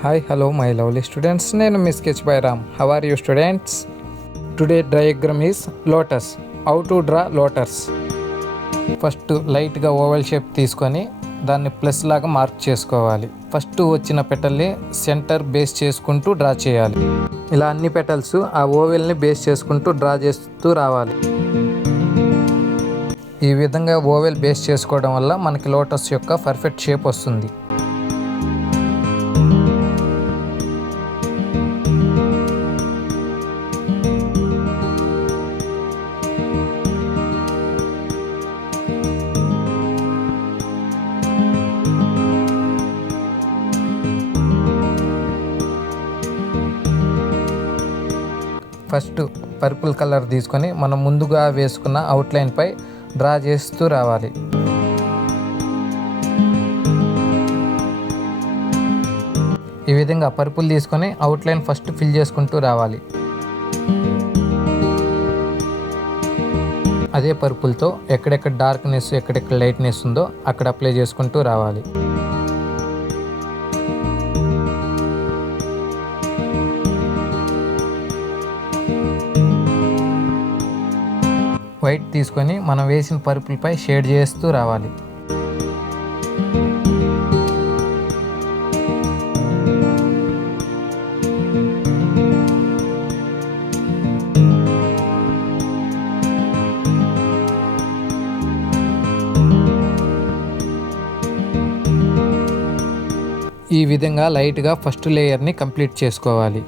Hi, hello, my lovely students. నేను మీ sketch by Ram. How are you, students? Today diagram is lotus. How to draw lotus? First లైట్గా oval shape తీసుకొని దాన్ని ప్లస్ లాగా మార్క్ చేసుకోవాలి. ఫస్ట్ వచ్చిన పెటల్ని సెంటర్ బేస్ చేసుకుంటూ డ్రా చేయాలి. ఇలా అన్ని పెటల్స్ ఆ ఓవెల్ని బేస్ చేసుకుంటూ డ్రా చేస్తూ రావాలి. ఈ విధంగా ఓవెల్ బేస్ చేసుకోవడం వల్ల మనకి లోటస్ యొక్క పర్ఫెక్ట్ షేప్ వస్తుంది. ఫస్ట్ పర్పుల్ కలర్ తీసుకొని మనం ముందుగా వేసుకున్న అవుట్లైన్పై డ్రా చేస్తూ రావాలి. ఈ విధంగా పర్పుల్ తీసుకొని అవుట్లైన్ ఫస్ట్ ఫిల్ చేసుకుంటూ రావాలి. అదే పర్పుల్తో ఎక్కడెక్కడ డార్క్నెస్ ఎక్కడెక్కడ లైట్నెస్ ఉందో అక్కడ అప్లై చేసుకుంటూ రావాలి. వైట్ తీసుకొని మనం వేసిన పర్పుల్పై షేడ్ చేస్తూ రావాలి. ఈ విధంగా లైట్గా ఫస్ట్ లేయర్ని కంప్లీట్ చేసుకోవాలి.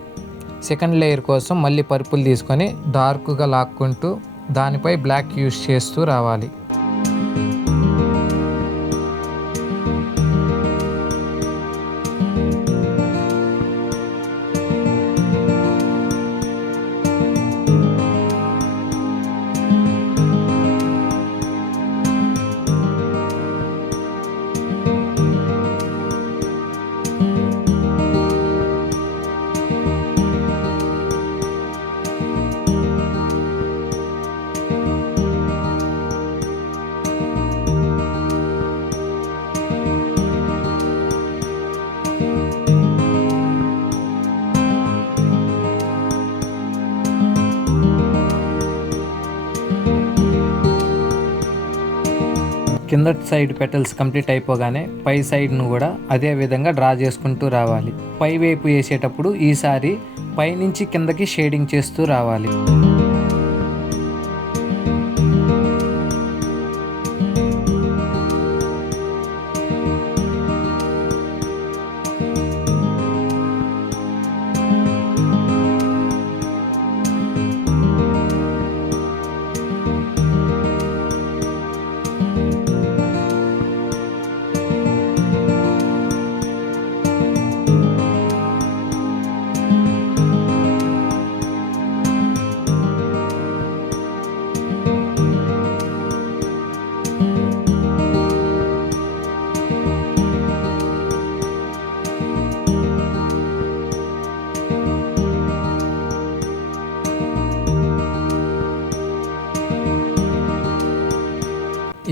సెకండ్ లేయర్ కోసం మళ్ళీ పర్పుల్ తీసుకొని డార్క్గా లాక్కుంటూ దానిపై బ్లాక్ యూస్ చేస్తూ రావాలి. కింద సైడ్ పెటల్స్ కంప్లీట్ అయిపోగానే పై సైడ్ను కూడా అదే విధంగా డ్రా చేసుకుంటూ రావాలి. పై వైపు వేసేటప్పుడు ఈసారి పైనుంచి కిందకి షేడింగ్ చేస్తూ రావాలి.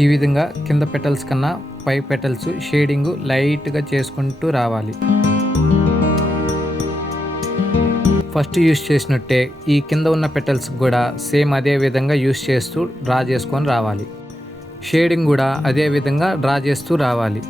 ఈ విధంగా కింద పెటల్స్ కన్నా పై పెటల్స్ షేడింగ్ లైట్గా చేసుకుంటూ రావాలి. ఫస్ట్ యూస్ చేసినట్టే ఈ కింద ఉన్న పెటల్స్ కూడా సేమ్ అదే విధంగా యూస్ చేస్తూ డ్రా చేసుకొని రావాలి. షేడింగ్ కూడా అదే విధంగా డ్రా చేస్తూ రావాలి.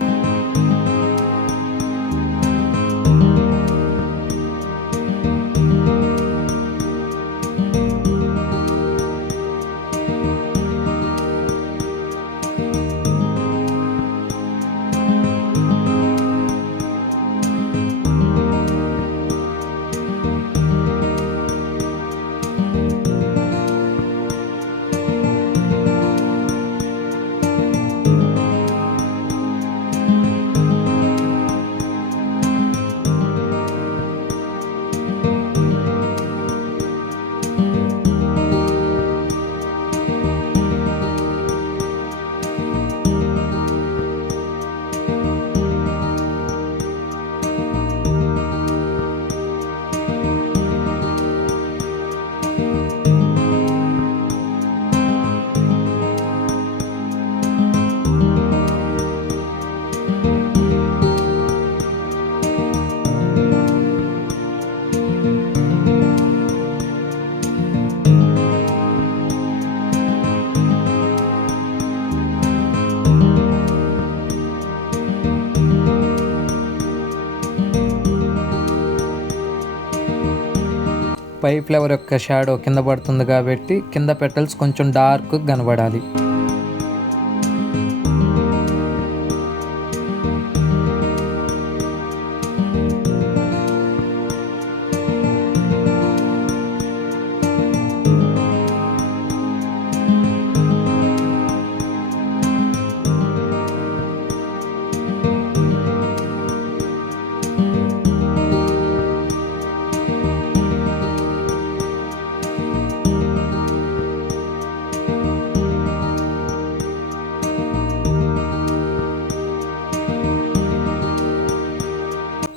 పై ఫ్లవర్ యొక్క షాడో కింద పడుతుంది కాబట్టి కింద పెటల్స్ కొంచెం డార్క్ కనబడాలి.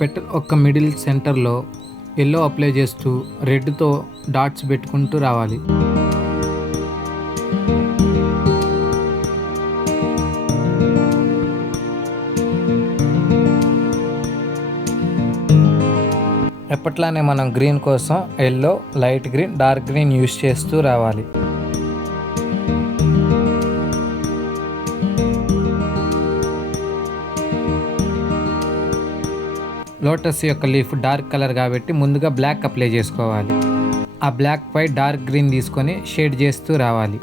పెటల్ ఒక మిడిల్ సెంటర్లో ఎల్లో అప్లై చేస్తూ రెడ్తో డాట్స్ పెట్టుకుంటూ రావాలి. ఎప్పట్లానే మనం గ్రీన్ కోసం yellow, light green, dark green use చేస్తూ రావాలి. లోటస్ యొక్క లీఫ్ డార్క్ కలర్ కాబట్టి ముందుగా బ్లాక్ అప్లై చేసుకోవాలి. ఆ బ్లాక్ పై డార్క్ గ్రీన్ తీసుకొని షేడ్ చేస్తూ రావాలి.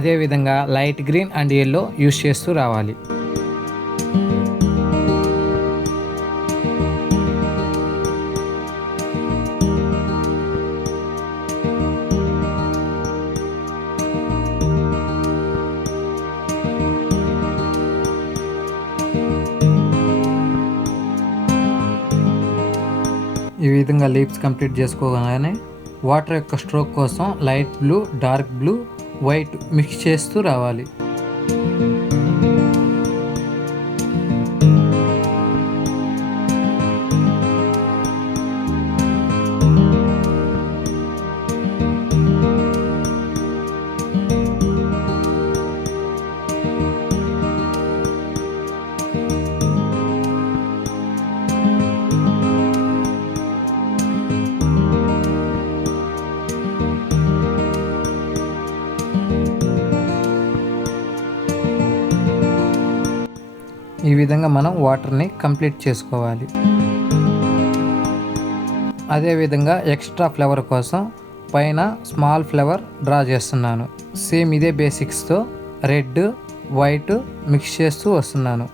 అదేవిధంగా light green and yellow use చేస్తూ రావాలి. ఈ విధంగా లీవ్స్ కంప్లీట్ చేసుకోగానే వాటర్ యొక్క స్ట్రోక్ కోసం light blue, dark blue, white mix చేస్తూ రావాలి. ఈ విధంగా మనం వాటర్ని కంప్లీట్ చేసుకోవాలి. అదేవిధంగా ఎక్స్ట్రా ఫ్లవర్ కోసం పైన స్మాల్ ఫ్లవర్ డ్రా చేస్తున్నాను. సేమ్ ఇదే బేసిక్స్తో రెడ్, వైట్ మిక్స్ చేస్తూ వస్తున్నాను.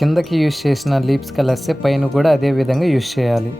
కిందకి యూస్ చేసిన లీవ్స్ కలర్సే పైన కూడా అదే విధంగా యూస్ చేయాలి.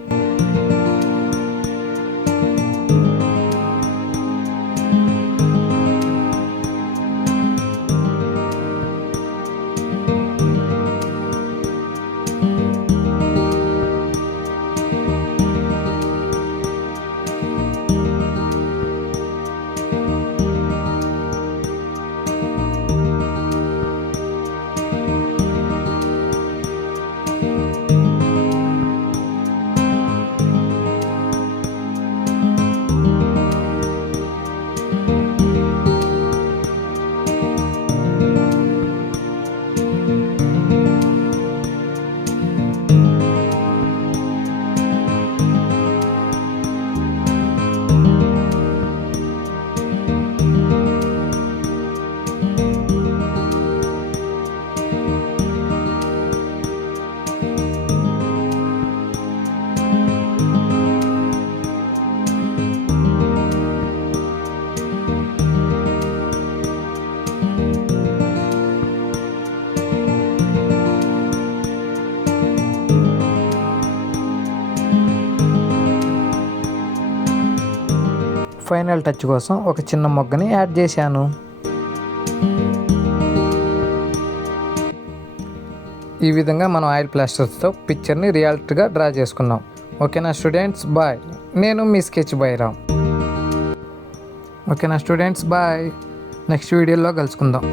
ఫైనల్ టచ్ కోసం ఒక చిన్న మొగ్గని యాడ్ చేశాను. ఈ విధంగా మనం ఆయిల్ ప్లాస్టర్స్తో పిక్చర్ని రియాలిటీగా డ్రా చేసుకున్నాం. ఓకేనా స్టూడెంట్స్, బాయ్. నేను మీ స్కెచ్ బై రామ్. ఓకేనా స్టూడెంట్స్, బాయ్. నెక్స్ట్ వీడియోలో కలుసుకుందాం.